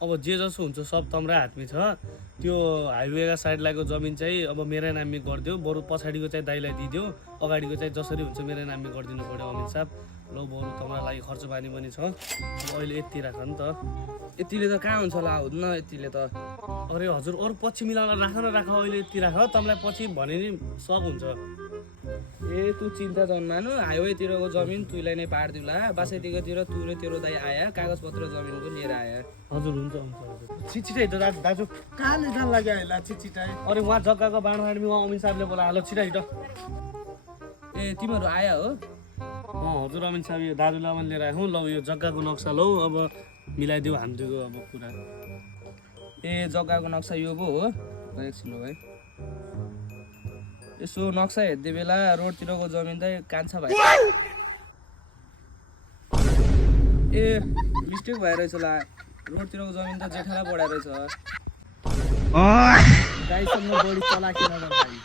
अब जे जसो हुन्छ सब तम्रै हातमै छ। त्यो हाइवेका साइड लागेको जमिन चाहिँ अब मेरै नाममा गरिदियो, बरु पछाडिको चाहिँ दाइलाई दिइदियो, अगाडिको चाहिँ जसरी हुन्छ मेरै नाममा गरिदिनु पऱ्यो अमित साहब। ल बरु तपाईँलाई लागि खर्च पानी पनि छ। अब अहिले यति राख नि त। यतिले त कहाँ हुन्छ होला, हुन्न यतिले त। अरे हजुर अरू पछि मिलाएर राख न, राख अहिले यति राख, तपाईँलाई पछि भने नि सब हुन्छ। ए तँ चिन्ता जन्मानु, हाइवेतिरको जमिन तुईलाई नै पारिदिउला। बासैतिरतिर तु र तेरो दाइ आया, कागजपत्र जमिनको लिएर आया। हजुर हुन्छ हुन्छ हजुर। छिटै त दाजु कहाँ निकाल लाग्यो होला चिचिटाइ? अरे उहाँ जग्गाको बाँडफाँडमी उहाँ अमित साहबले बोलायो। ल छिटै त। ए तिमीहरू आया हो? हजुर अमित साहब यो दाजुलाई पनि लिएर आयौँ। ल यो जग्गाको नक्सा लौ, अब मिलाइदेऊ हामीको अब कुरा। ए जग्गाको नक्सा यो पो हो? एकछिन है, यसो नक्सा हेर्दै बेला रोडतिरको जमिन त कान्छा भाइ। ए मिस्टेक भइरहेछ होला, रोडतिरको जमिन त जेठालाई पढाइ रहेछ। दाइसँग बढी चलाकी नगर भाइ।